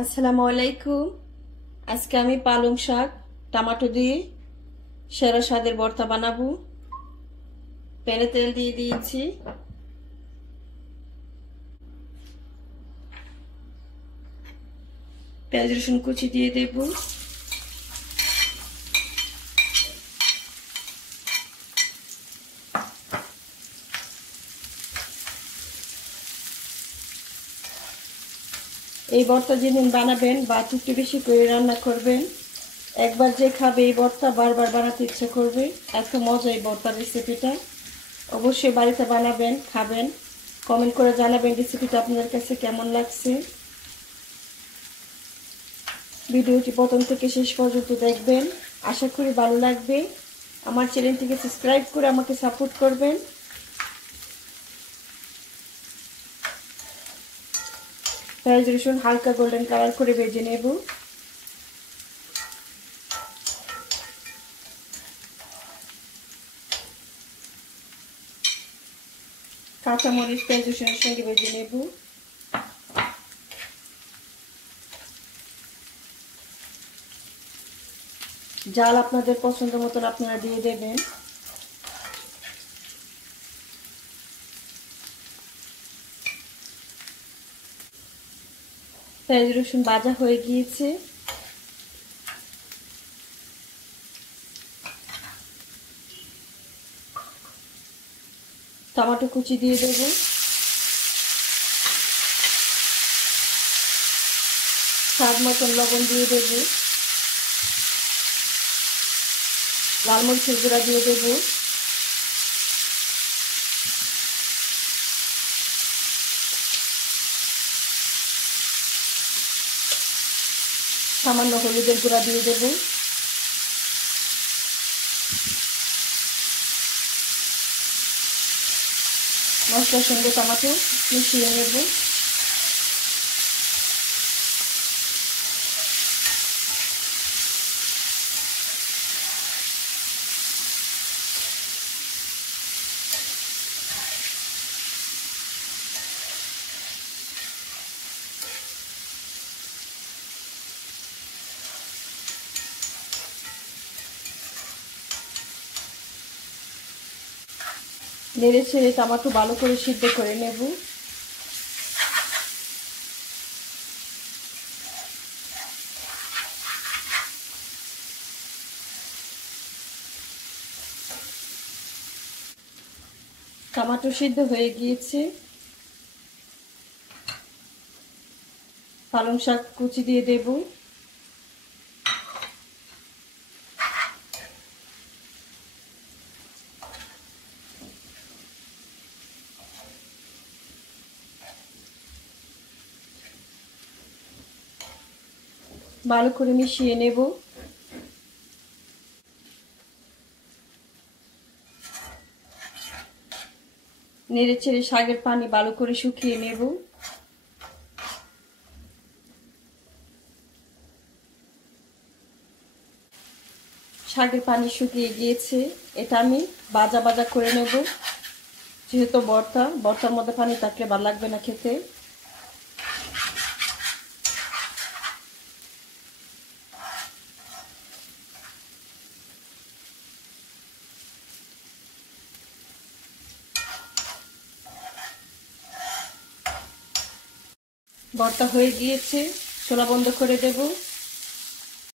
আসসালামু আলাইকুম। আজকে আমি পালং শাক টমেটো দিয়ে সেরা স্বাদের ভর্তা বানাবো। প্যানে তেল দিয়ে দিয়েছি। পেঁয়াজ রসুন কুচি দিয়ে দেব। এই ভর্তা যেদিন বানাবেন বা একটু বেশি করে রান্না করবেন, একবার যে খাবে এই ভর্তা বারবার বানাতে ইচ্ছা করবে। এত মজা এই ভর্তার রেসিপিটা। অবশ্যই বাড়িতে বানাবেন, খাবেন, কমেন্ট করে জানাবেন রেসিপিটা আপনাদের কাছে কেমন লাগছে। ভিডিওটি প্রথম থেকে শেষ পর্যন্ত দেখবেন, আশা করি ভালো লাগবে। আমার চ্যানেলটিকে সাবস্ক্রাইব করে আমাকে সাপোর্ট করবেন। পেঁয়াজ রসুন হালকা গোল্ডেন কালার করে ভেজে নেব। কাঁচামরিচ পেঁয়াজ রসুনের সঙ্গে ভেজে নেব। জাল আপনাদের পছন্দ মতন আপনারা দিয়ে দেবেন। পেঁয়াজ রসুন ভাজা হয়ে গিয়েছে। টমেটো কুচি দিয়ে দেব। স্বাদ মতন লবণ দিয়ে দেব। লাল মরিচের গুঁড়া দিয়ে দেব। সামান্য হলুদের গুঁড়া দিয়ে দেব। মশলার সঙ্গে টমেটো মিশিয়ে নেব। নেড়ে ছেড়ে টমেটো ভালো করে সিদ্ধ করে নেব। টমেটো সিদ্ধ হয়ে গিয়েছে। পালং শাক কুচি দিয়ে দেব। ভালো করে মিশিয়ে নেব। নেড়ে ছেড়ে শাকের পানি ভালো করে শুকিয়ে নেব। শাকের পানি শুকিয়ে গিয়েছে। এটা আমি ভাজা ভাজা করে নেব। যেহেতু ভর্তার মধ্যে পানি থাকলে ভালো লাগবে না খেতে। ভর্তা হয়ে গিয়েছে, চুলা বন্ধ করে দেব।